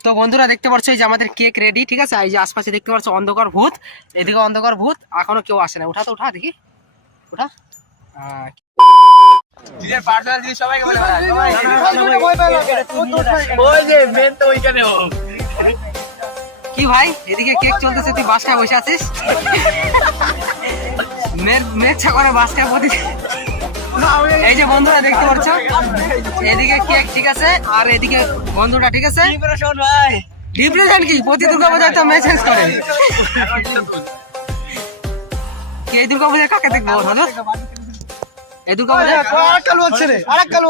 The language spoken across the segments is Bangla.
তো বন্ধুরা দেখতে পাচ্ছ এই যে আমাদের কেক রেডি ঠিক আছে? এই যে আশপাশে দেখতে পাচ্ছ অন্ধকার ভূত এদিকে অন্ধকার ভূত এখনও কেউ আসে না। উঠা তো উঠা দেখি। উঠা। কি ভাই? এদিকে কেক চলতেছে তুই বাসটায় বসে আছিস? মেঘ- মেঘছা করে বাসটায় প্রতি এই যে বন্ধুরা দেখতে পাচ্ছ? এদিকে কেক ঠিক আছে আর এদিকে বন্ধুটা ঠিক আছে? ডিপ্রেশন কি? প্রতি দুর্গা পূজায় তো মেসেজ করে। কি দুর্গা পূজায় কাকে দেখব হলো এই দুর্গা পূজায় কালু রে আরেক কালু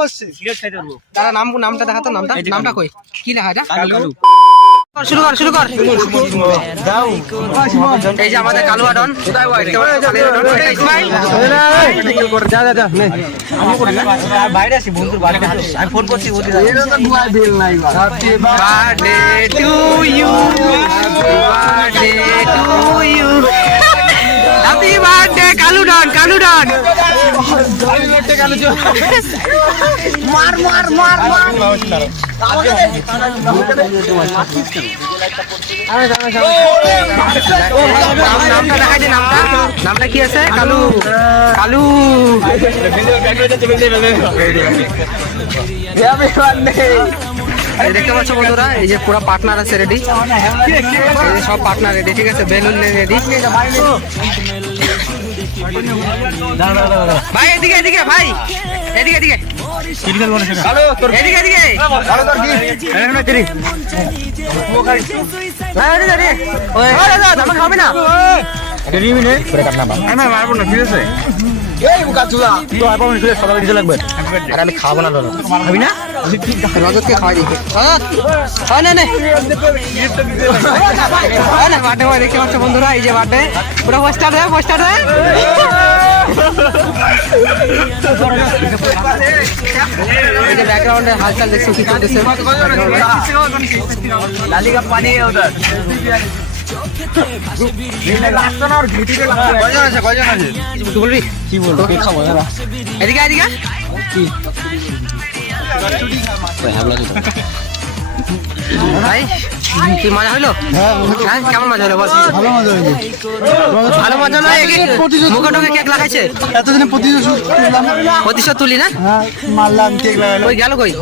তারা নাম নামটা দেখাতো নামটা। নামটা কই? কি লেখা যা এটা শুরু কর শুরু কর এই যে আমাদের বাইরে বন্ধুর বাড়িতে আমি ফোন করছি মার মার মার মার। নামটা দেখাই দে নামটা নামটা কি আছে কালু কালু দেখতে পাচ্ছ বন্ধুরা এই যে পুরো পার্টনার আছে রেডি সব পার্টনার রেডি ঠিক আছে? বেলুন রেডি ভাই এদিকে এদিকে ভাই এদিকে এদিকে এদিকে এদিকে হ্যাঁ, এদিকে, এদিকে। ওই, আরে, দাদা, ধামা খাবে না আমি মারবো না ঠিক আছে এই বুকা চুলা তো আইপা মনে সবাই দিতে লাগবে আর আমি খাব না রজত খাবি না? রজতকে খাওয়াই দিই হয় না না। বার্থডে হয় দেখতে পাচ্ছ বন্ধুরা এই যে বার্থডে পুরো পোস্টার দেয় পোস্টার দেয় ব্যাকগ্রাউন্ডে হালচাল দেখছ কি করতেছে লালি কাপ পানি উধার কি বলব? এদিকে এদিকে। ভাই কি মজা হলো হ্যাঁ কেমন মজা হলো বল? ভালো মজা হয়েছে ভালো মজা নয় মুখে টুকে কেক লাগাইছে? এতদিনে প্রতিশোধ তুলি না? হ্যাঁ মারলাম কেক গেল কই?